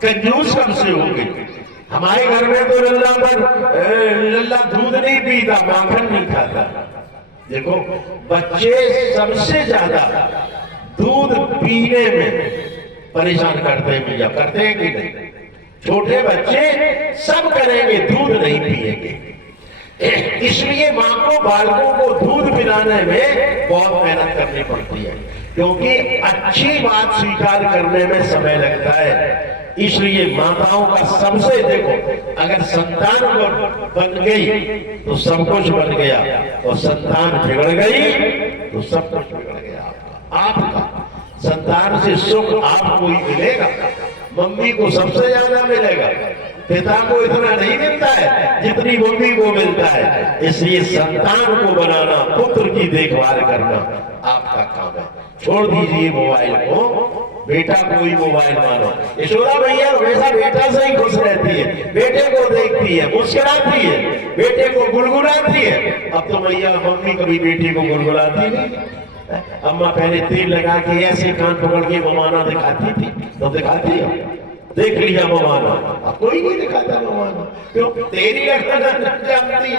कंजूस कब से हो गई। हमारे घर में तो लल्ला दूध नहीं पीता, माखन नहीं खाता। देखो बच्चे सबसे ज्यादा दूध पीने में परेशान करते हैं, भैया करते हैं कि नहीं? छोटे बच्चे सब करेंगे, दूध नहीं पिएंगे। इसलिए माँ को बालकों को दूध पिलाने में बहुत मेहनत करनी पड़ती है, क्योंकि अच्छी बात स्वीकार करने में समय लगता है। इसलिए माताओं का सबसे, देखो अगर संतान बन गई तो सब कुछ बन गया, और संतान बिगड़ गई तो सब कुछ बिगड़ गया। आपका संतान से सुख आपको ही मिलेगा, मम्मी को सबसे ज्यादा मिलेगा, पिता को इतना नहीं मिलता है जितनी मम्मी को मिलता है। इसलिए संतान को बनाना, पुत्र की देखभाल करना आपका काम है। छोड़ दीजिए मोबाइल को, बेटा को ही मोबाइल मानो। यशोदा मैया हमेशा बेटा से ही खुश रहती है, बेटे को देखती है, मुस्कुराती है, बेटे को गुलगुलाती है। अब तो मैया मम्मी कभी बेटी को गुलगुलाती नहीं। अम्मा पहले तेल लगा के ऐसे कान पकड़ के ममाना दिखाती थी, तो दिखाती है, देख लिया ममाना। अब कोई नहीं दिखाता ममाना, क्यों? तेरी लगना जानती।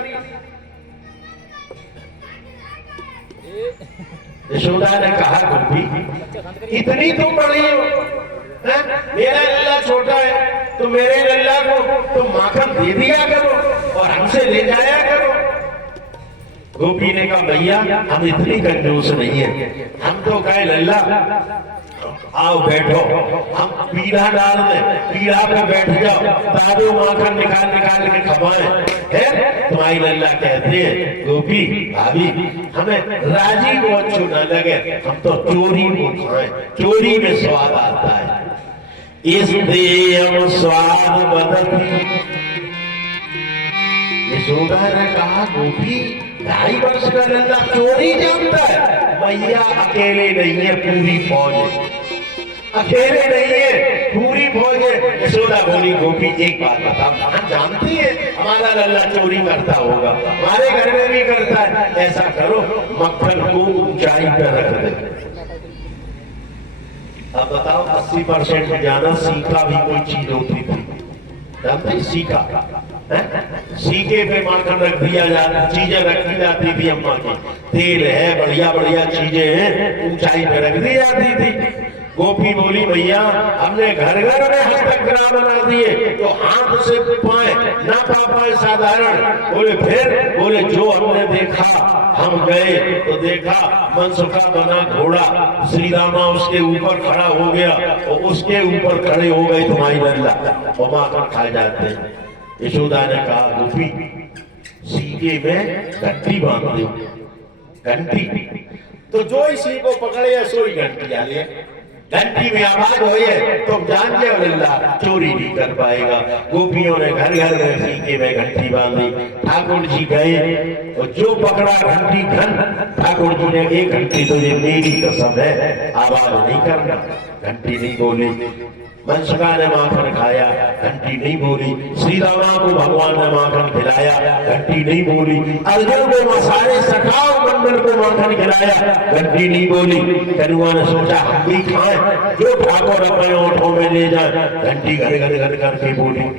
यशोदा ने कहा गोपी इतनी तुम बड़ी हो, मेरा लल्ला छोटा है तो मेरे लल्ला को तुम माखन दे दिया करो और हमसे ले जाया करो। गोपी ने कहा भैया हम इतनी कंजूस नहीं है, हम तो कहे लल्ला आओ बैठो, हम पीढ़ा डाल दे, पीढ़ा पे बैठ जाओ, ताजो माखन निकाल निकाल के खवाएं। तुम्हारी लल्ला कहते हैं गोपी भाभी हमें राजी को अच्छो न लगे, हम तो चोरी को खाएं, चोरी में स्वाद आता है। इस देव स्वाद बदलती। यशोदा ने कहा गोपी 2.5 वर्ष का लल्ला चोरी जानता है? मैया अकेले नहीं है, पूरी फौज है, अकेले नहीं है, पूरी फौज है। यशोदा बोली गोपी एक बात बताओ, हम जानती है हमारा लल्ला चोरी करता होगा, हमारे घर में भी करता है, ऐसा करो मक्खन को ऊंचाई पर रख दे। अब बताओ 80% जाना सीखा भी कोई चीज होती थी, जानते हैं? सीखा सीखे पे माखन रख दिया जाता, चीजें रखी जाती थी अम्मा की, तेल है, बढ़िया बढ़िया चीजें हैं, ऊंचाई पे रख दी जाती थी। गोपी बोली भैया हमने घर घर में हस्तकला बना दिए, तो हाथ से पाए ना पा पाए साधारण। बोले फिर? बोले जो हमने देखा, हम गए तो देखा मनसुखा बना घोड़ा, श्री रामा उसके ऊपर खड़ा हो गया और उसके ऊपर खड़े हो गए तुम्हारी लल्ला, और माखन खाए जाते हैं। यशोदा ने कहा गोपी सीके में घंटी बांध दो, घंटी तो जो इसी को पकड़े सो ही घंटी आ ले, घंटी में आवाज होए तो जान जाओ लल्ला चोरी नहीं कर पाएगा। गोपियों ने घर घर में सीके में घंटी बांधी। ठाकुर जी गए और जो पकड़ा घंटी घन, ठाकुर जी ने एक घंटी तो ये मेरी कसम है आवाज नहीं करना, घंटी नहीं बोली। मनसुखा ने माखन खाया, घंटी नहीं बोली। श्री रामा को भगवान ने माखन खिलाया, घंटी नहीं बोली। अर्जुन को मसाले सखाओ मंडल को माखन खिलाया, घंटी नहीं बोली। कनुआ ने सोचा हम भी खाएं, जो ठाकुर अपने ओठों में ले जाए, घंटी घर घर घर करके बोली।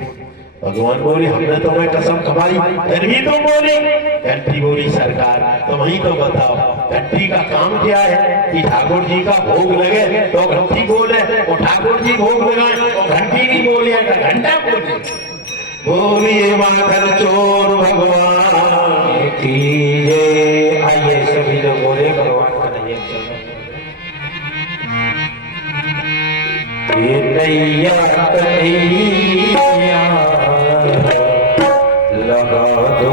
भगवान बोले हमने तो मैं कसम खवाई, फिर भी तुम बोली। घंटी बोली सरकार तुम ही तो बताओ घंटी का काम क्या है कि ठाकुर जी का भोग लगे तो घंटी बोले, और ठाकुर जी भोग लगाए और घंटी नहीं बोलिएगा, घंटा बोले। बोलिए माखन चोर भगवान की जय। आइए सभी लोग बोले भगवान का नहीं ये नैया कन्हैया लगा दो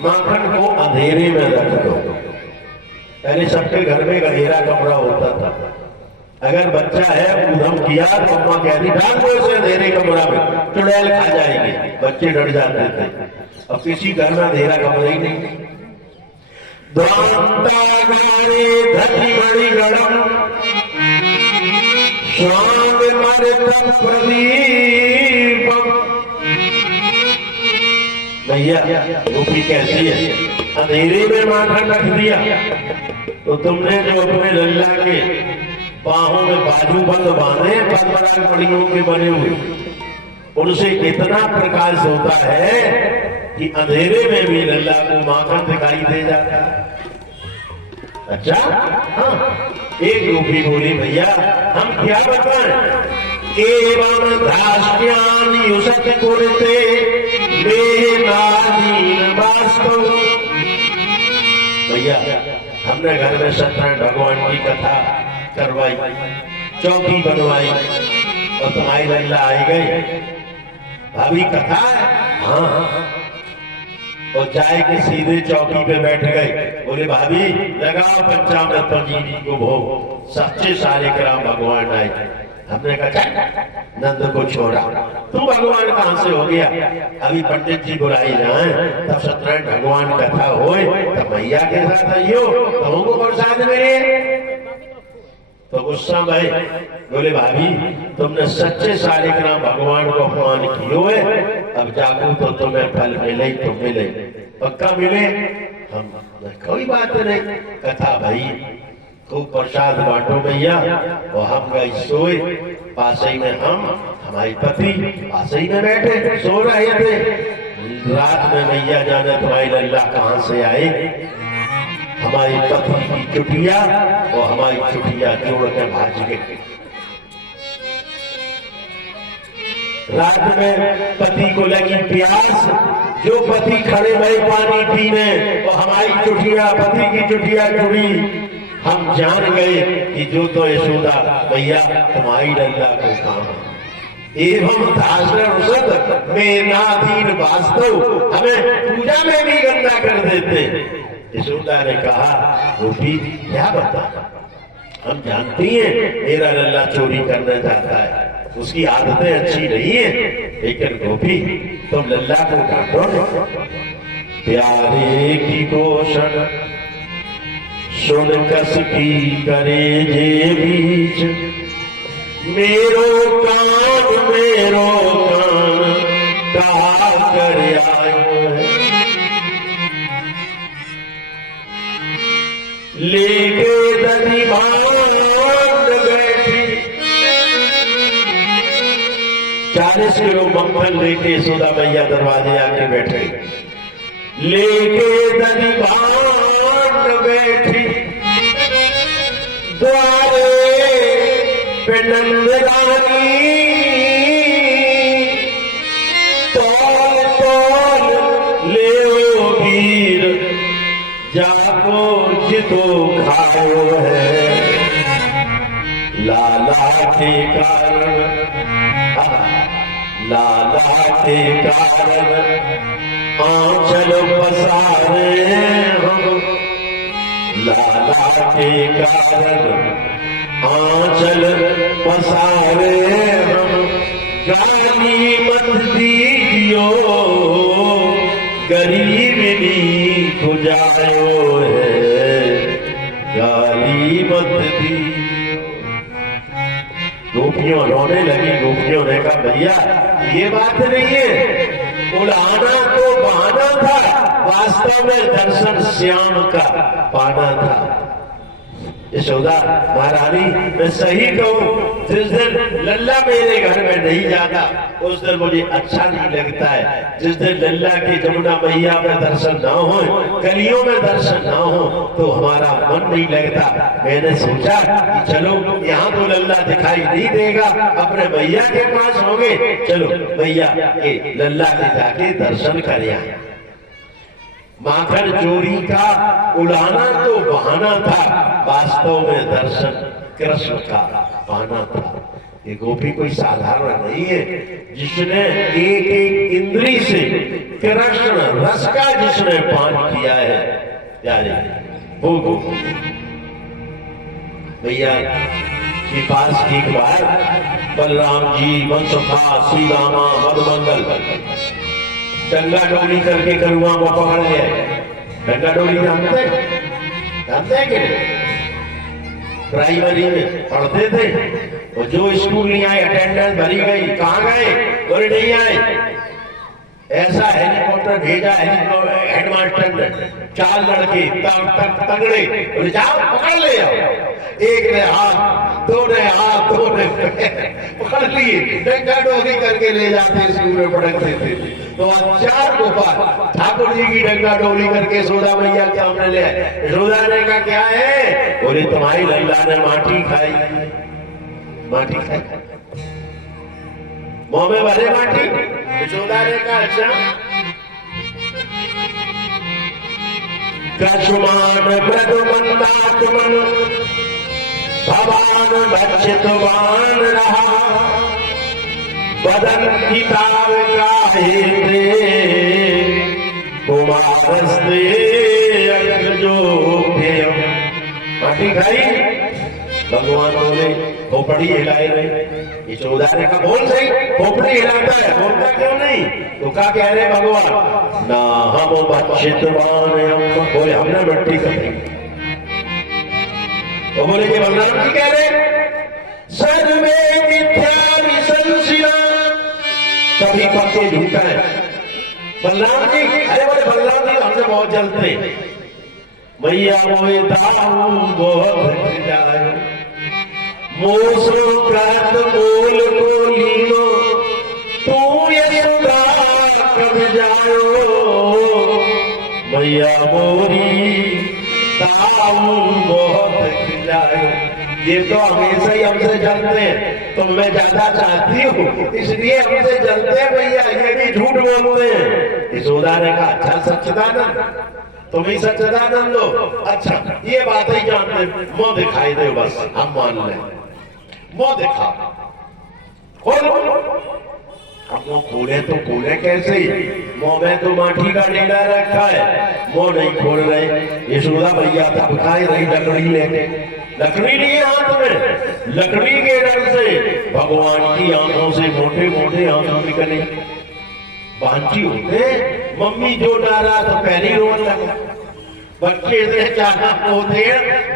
माखन को अंधेरे में रख दो। पहले सबके घर में एक अंधेरा कमरा होता था। अगर बच्चा है उधम किया तो अम्मा कहती डाल दो इसे अंधेरे कमरा में, चुड़ैल खा जाएगी। बच्चे डर जाते थे। अब किसी घर में अंधेरा कमरा ही नहीं। धनी बड़ी गरम स्वांग मरतम प्रदीप। भैया गोपी कहती है अंधेरे में माखन रख दिया तो तुमने जो अपने लल्ला के बाहों में बाजू बंद बांधे पद्मराग मणियों के बने हुए, उनसे कितना प्रकाश होता है कि अंधेरे में भी लल्ला को माखन दिखाई दे जाता है। अच्छा हाँ, एक गोपी बोली भैया हम क्या बताएं, एवं धास्यान युषत कुरते बेनादीन वास्तव। भैया हमने घर में सत्यनारायण भगवान की कथा करवाई, चौकी बनवाई और तुम्हारी लल्ला आई गई, भाभी कथा है हाँ, और जाए के सीधे चौकी पे बैठ गए। बोले भाभी लगाओ पंचामृत पंजीरी को भोग, सच्चे शालिग्राम भगवान आए। हमने कहा नंद को छोड़ा, तू भगवान कहां से हो गया? अभी पंडित जी बुलाई जाए तब सत्यनारायण भगवान कथा होए तब मैया के साथ आइयो तुमको प्रसाद मिले। तो गुस्सा भाई बोले भाभी तुमने सच्चे शालिग्राम भगवान को अपमान कियो है, अब जागो तो तुम्हें फल मिले तो मिले, पक्का मिले। हम कोई बात नहीं, कथा भाई खूब प्रसाद बांटो भैया। और हम गए सोए, पासई में हमारे पति पासई में बैठे सो रहे थे। रात में मैया जाने तुम्हारी लल्ला कहां से आए, हमारी पति की चुटिया और हमारी चुटिया जोड़ के भाज गई। रात में पति को लगी प्यास, जो पति खड़े भरे पानी पीने और हमारी चुटिया पति की चुटिया जुड़ी। हम जान गए कि जो तो यशोदा भैया तुम्हारी लल्ला को काम है। एवं धारण में नाधीन वास्तव, हमें पूजा में भी गंदा कर देते। यशोदा ने कहा गोपी क्या बता, हम जानती हैं मेरा लल्ला चोरी करना चाहता है, उसकी आदतें अच्छी नहीं है, लेकिन गोपी तुम लल्ला को डांटो। प्यारे की घोषण सुन कस की करे जे बीच, मेरो कान कहा कर आयो है। लेके दधी भांड बैठी 40 किलो मक्खन लेके यशोदा मैया दरवाजे आके बैठे। लेके दधी भांड बैठी द्वारे पे नंद रानी, तौल तौल ले वीर जाको जितो खायो है। लाला के कारण आंचल पसारे हम, लाला के कारण आंचल पसारे हम। गाली मत दीजियो गरीबनी गुजारो है, गाली मत दीजियो। गोपियों रोने लगी। गोपियों ने कहा भैया ये बात नहीं है, उड़ाना तो बहाना था, वास्तव में दर्शन श्याम का पाना था। यशोदा महारानी मैं सही कहूं, जिस दिन लल्ला मेरे घर में नहीं जाता उस दिन मुझे अच्छा नहीं लगता है। जिस दिन लल्ला की जमुना मैया में दर्शन ना हो, गलियों में दर्शन ना हो तो हमारा मन नहीं लगता। मैंने सोचा कि चलो यहाँ तो लल्ला दिखाई नहीं देगा, अपने मैया के पास होंगे, चलो मैया के लल्ला के जाके दर्शन करें। माखन चोरी का उड़ाना तो बहाना था, वास्तव में दर्शन कृष्ण का पाना था। ये गोपी कोई साधारण नहीं है, जिसने एक एक इंद्री से कृष्ण रस का जिसने पान किया है, प्यारे वो गोपी। भैया के पास एक बार बलराम जी, वंशोखा, श्री रामा, मधुमंगल डंगा डोली करके करुआ को पकड़ गए। डंगा डोली जानते हैं कि प्राइमरी में पढ़ते थे, और जो स्कूल नहीं आए अटेंडेंस भरी गई, कहाँ गए, बोले नहीं आए। ऐसा हेलीकॉप्टर भेजा हेडमास्टर ने, 4 लड़के तगड़े, बोले जाओ पकड़ ले आओ। एक ने हाथ, दो ने हाथ, दो ने पकड़ लिए, डंगा डोली करके ले जाते स्कूल में पढ़ते थे। तो 4 गोपाल ठाकुर जी की डंगा डोली करके यशोदा मैया के सामने ले आए। यशोदा ने कहा क्या है, बोले तुम्हारी लल्ला ने माटी खाई, माटी खाई, मुंह में भरे माटी। यशोदा ने कहा अच्छा, कछुमान मृदुमंदात्मन भवान भक्षितवान रहा, बदन किताब का हेते कुमारस्ते अग्रजो भेयम। माटी खाई, भगवान बोले खोपड़ी हिलाए रहे। यशोदा ने कहा बोल सही, खोपड़ी हिलाता है, बोलता क्यों नहीं? तो क्या कह रहे भगवान, ना हम भक्षितवान, बोले हमने मिट्टी खाई। वो बोले कि बलराम जी कह रहे सर्वे मिथ्या विसंसिना, सभी पक्के झूठा है। बलराम जी, अरे बोले बलराम जी हमसे बहुत जलते, मैया मोहे दाऊ बहुत जाए, मोसो प्रात बोल को लीनो, तू यशोदा कब जाओ, मैया मोरी दाऊ बहुत जाए। ये तो हमेशा ही हमसे जलते हैं, तो मैं ज्यादा चाहती हूँ इसलिए हमसे जलते हैं भैया, ये भी झूठ बोलते हैं। यशोदा ने कहा अच्छा सच्चिदानंद, तुम ही सच्चिदानंद हो, अच्छा ये बात ही जानते, मुंह दिखाई दे बस, हम मान लें, मुंह दिखा, खोलो। अब वो खोले तो खोले कैसे, मुंह में तो माटी का डंडा रखा है, मुंह नहीं खोल रहे। यशोदा भैया धमकाए रही लकड़ी लेके, लकड़ी नहीं हाथ में, लकड़ी के डर से भगवान की आंखों से मोटे मोटे आंसू निकले। बांची होते मम्मी जो डाला तो पहली रोने लगा, बच्चे से जाना होते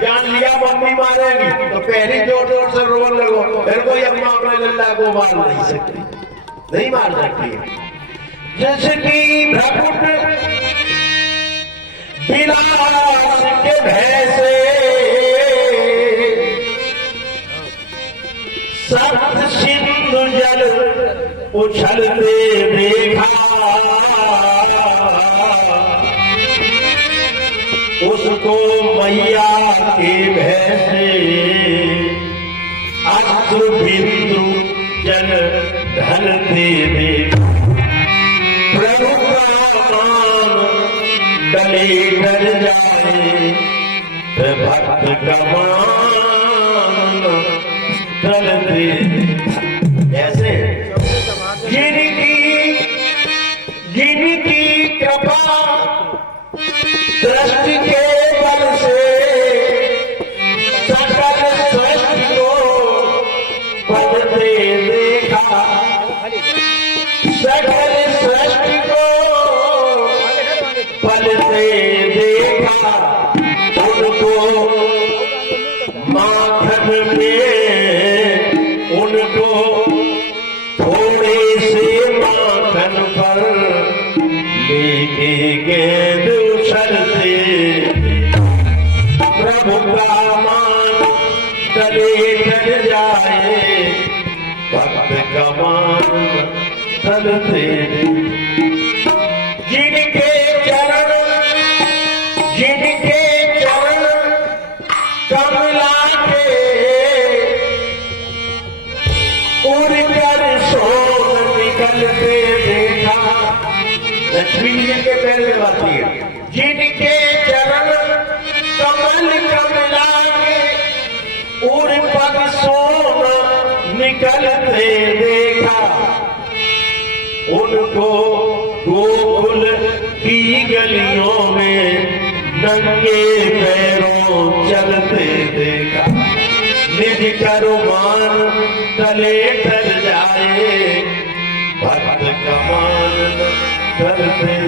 जान लिया मम्मी मारेगी तो पहली जोर जोर से रोने लगो, फिर कोई अम्मा अपने लल्ला को मार नहीं सकती, नहीं मार सकती। जैसे कि भ्रकुट बिलास के भैंसे सप्त सिंधु जल उछलते देखा, उसको मैया के भैंसे अश्रु बिंदु जल ढलते देखा। प्रभु का मान डले डर जाए, भक्त का मान डलते ऐसे। जिनकी कृपा दृष्टि के बल से सकल सृष्टि को पढ़ते देखा, सकल सृष्टि को पढ़ते देखा, उनको माखन में उनको थोड़े से माखन पर लेके गेंद उछलते, प्रभु का मान डले डर जाए, भक्त का मान डलते। जिनके चरण कमला के उड़कर सोन निकलते देखा। लक्ष्मी जी के पैर में बाती है, जिनके चरण कमल कमला के उड़ पग सोन निकल चलते देखा उनको गोकुल की गलियों में नंगे पैरों चलते देखा। निज करुमान तले ढल जाए भक्त कमान करते।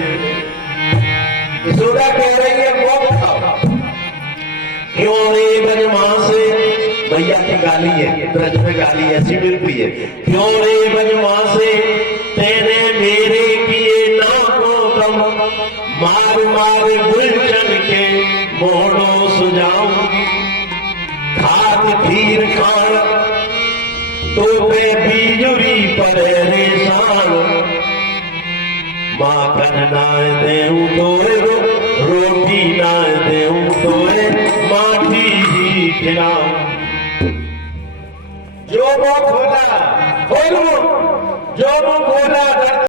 यशोदा कह रही है वो था क्यों रे बदमाश, भैया की गाली है, ब्रज में गाली ऐसी मिलती है। क्यों रे बदमाश तेरे मेरे किए नामों दम, मार मार गुलशन के मोड़ो सुझाऊंगी। खाद खीर खान तो पे बीजुरी पर रेशान, माखन ना देऊं तोरे रोटी ना देऊं तोरे माटी ही खिलाऊं। जो वो खोला